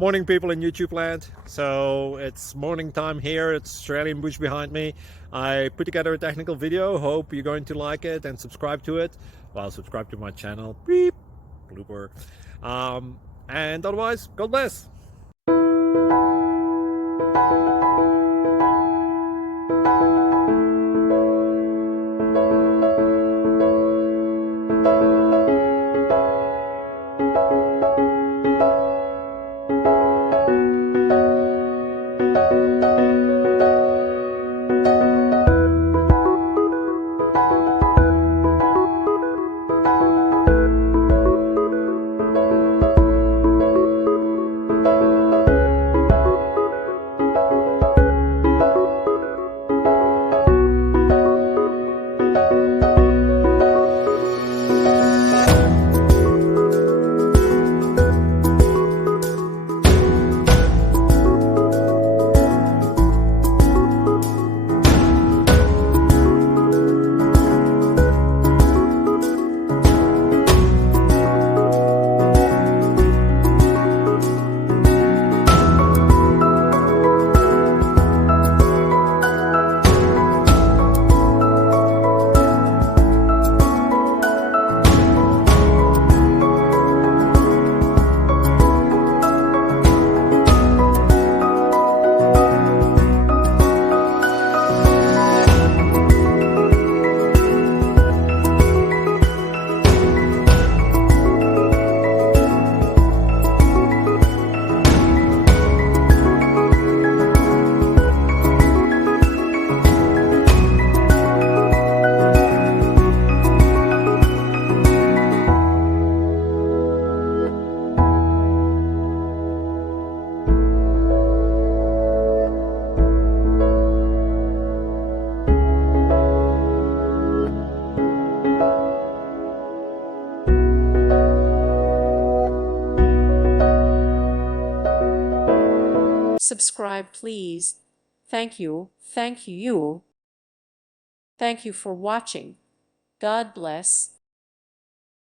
Morning, people in YouTube land. So it's morning time here. It's Australian bush behind me. I put together a technical video. Hope you're going to like it and subscribe to it. Well, subscribe to my channel. Beep. Blooper. And otherwise, God bless. Subscribe, please. Thank you. Thank you. Thank you for watching. God bless.